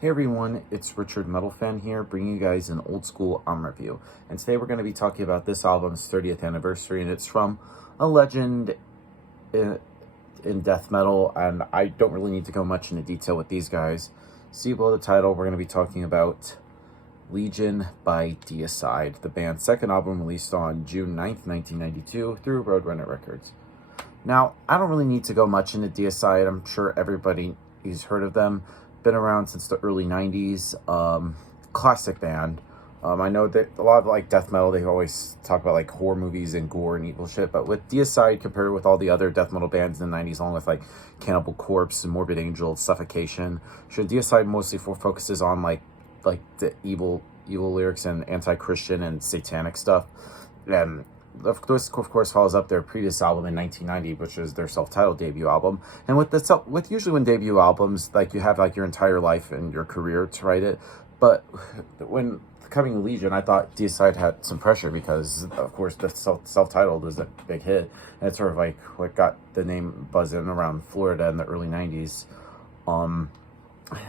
Hey everyone, it's Richard Metalfan here, bringing you guys an old school album review. And today we're going to be talking about this album's 30th anniversary, and it's from a legend in death metal, and I don't really need to go much into detail with these guys. See below the title, we're going to be talking about Legion by Deicide, the band's second album released on June 9th, 1992 through Roadrunner Records. Now, I don't really need to go much into Deicide. I'm sure everybody's heard of them. Been around since the early 90s. Classic band. I know that a lot of like death metal, they always talk about like horror movies and gore and evil shit, but with Deicide, compared with all the other death metal bands in the 90s, along with like Cannibal Corpse and Morbid Angel, Suffocation, Deicide mostly focuses on like the evil lyrics and anti-Christian and satanic stuff. And of course follows up their previous album in 1990, which is their self-titled debut album. And with usually when debut albums, like you have like your entire life and your career to write it, but when coming Legion, I thought Deicide had some pressure because of course the self-titled was a big hit, and it's sort of like what got the name buzzing around Florida in the early 90s.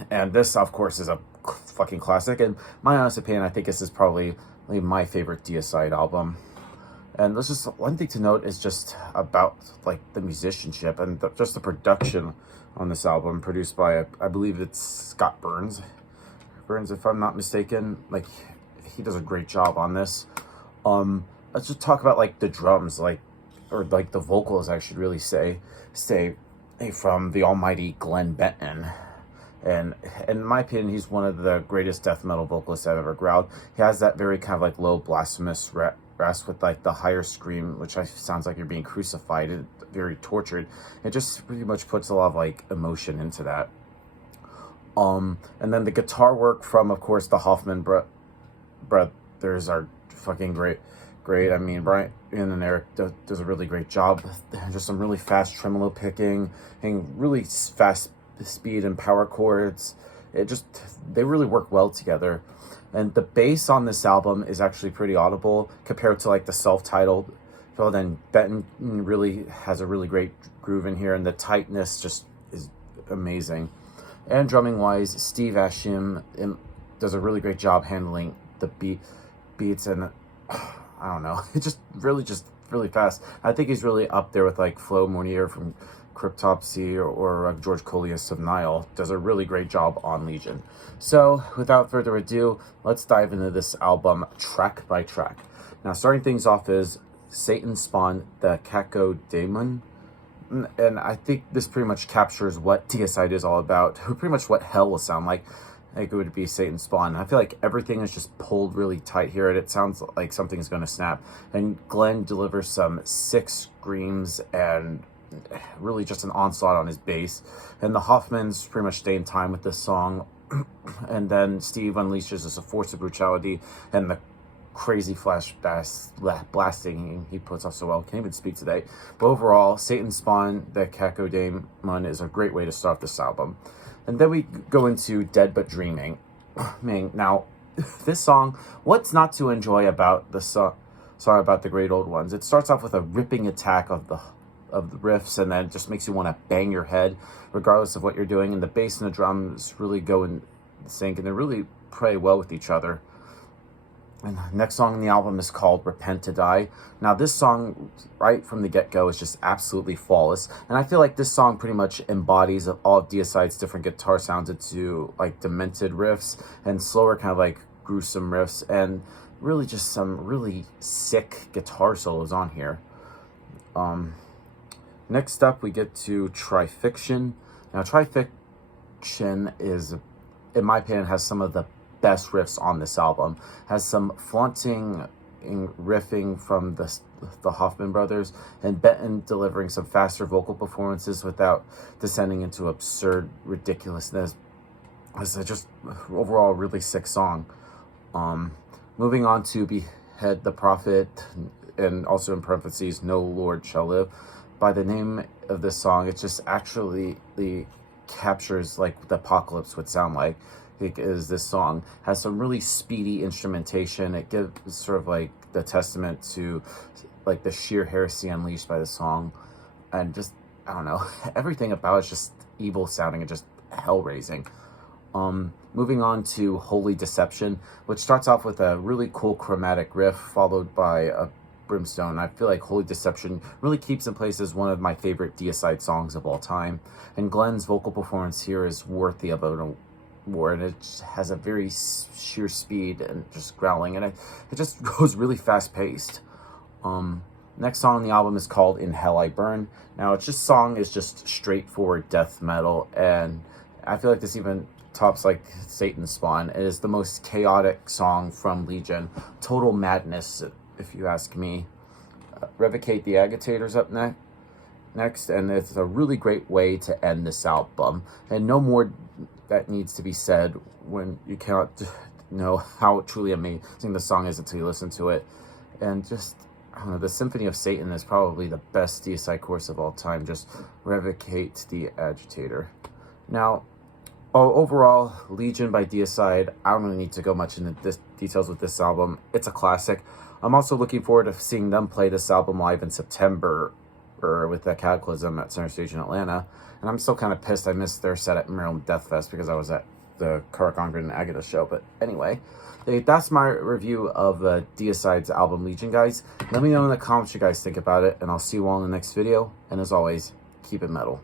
And this of course is a fucking classic, and my honest opinion, I think this is probably my favorite Deicide album. And this is one thing to note is just about like the musicianship and just the production on this album, produced by I believe it's Scott Burns, if I'm not mistaken. Like, he does a great job on this. Let's just talk about like the drums, or the vocals, I should really say from the almighty Glen Benton. And in my opinion, he's one of the greatest death metal vocalists I've ever growled. He has that very kind of like low blasphemous rasp with like the higher scream, which sounds like you're being crucified and very tortured. It just pretty much puts a lot of like emotion into that. And then the guitar work from, of course, the Hoffman brothers are fucking great. I mean, Brian and Eric does a really great job. Just some really fast tremolo picking and really fast speed and power chords. They really work well together. And the bass on this album is actually pretty audible compared to like the self-titled. So then Benton really has a really great groove in here, and the tightness just is amazing. And drumming wise, Steve Ashim does a really great job handling the beats, and I don't know, it's just really fast. I think he's really up there with like Flo Mounier from Cryptopsy or George Colias of Nile. Does a really great job on Legion. So without further ado, let's dive into this album track by track. Now, starting things off is Satan Spawn, the Cacodemon. And I think this pretty much captures what Deicide is all about, pretty much what hell will sound like. It would be Satan Spawn. I feel like everything is just pulled really tight here, and it sounds like something's going to snap. And Glenn delivers some sick screams and really just an onslaught on his bass. And the Hoffmans pretty much stay in time with this song. And then Steve unleashes this force of brutality and the crazy flash blasting he puts off so well. Can't even speak today. But overall, Satan Spawn, the Cacodemon, is a great way to start this album. And then we go into Dead But Dreaming. Man, now, this song, what's not to enjoy about the song about the great old ones? It starts off with a ripping attack of the riffs, and then it just makes you want to bang your head regardless of what you're doing. And the bass and the drums really go in sync, and they really play well with each other. And the next song on the album is called Repent to Die. Now, this song, right from the get-go, is just absolutely flawless. And I feel like this song pretty much embodies all of Deicide's different guitar sounds into like demented riffs and slower kind of like gruesome riffs, and really just some really sick guitar solos on here. Next up, we get to Trifection. Now, Trifection is, in my opinion, has some of the best riffs on this album. Has some flaunting riffing from the Hoffman brothers, and Benton delivering some faster vocal performances without descending into absurd ridiculousness. It's just overall a really sick song. Moving on to Behead the Prophet, and also in parentheses, No Lord Shall Live. By the name of this song, it just actually captures like what the apocalypse would sound like. Is this song has some really speedy instrumentation. It gives sort of like the testament to like the sheer heresy unleashed by the song, and just I don't know, everything about it's just evil sounding and just hell raising. Moving on to Holy Deception, which starts off with a really cool chromatic riff followed by a brimstone. I feel like Holy Deception really keeps in place as one of my favorite Deicide songs of all time. And Glen's vocal performance here is worthy of an award. It just has a very sheer speed and just growling, and it just goes really fast paced. Next song on the album is called In Hell I Burn. Now, it's just song is just straightforward death metal, and I feel like this even tops like Satan's Spawn. It is the most chaotic song from Legion. Total madness, if you ask me. Revocate the Agitators up next, and it's a really great way to end this album. And no more that needs to be said when you cannot know how truly amazing the song is until you listen to it. And just, I don't know, the Symphony of Satan is probably the best Deicide chorus of all time. Just Revocate the Agitator. Now, overall, Legion by Deicide, I don't really need to go much into details with this album. It's a classic. I'm also looking forward to seeing them play this album live in September, or with the Cataclysm at Center Stage in Atlanta. And I'm still kind of pissed I missed their set at Maryland Death Fest because I was at the Karakongren and Agata show. But anyway, that's my review of Deicide's album Legion, guys. Let me know in the comments what you guys think about it, and I'll see you all in the next video. And as always, keep it metal.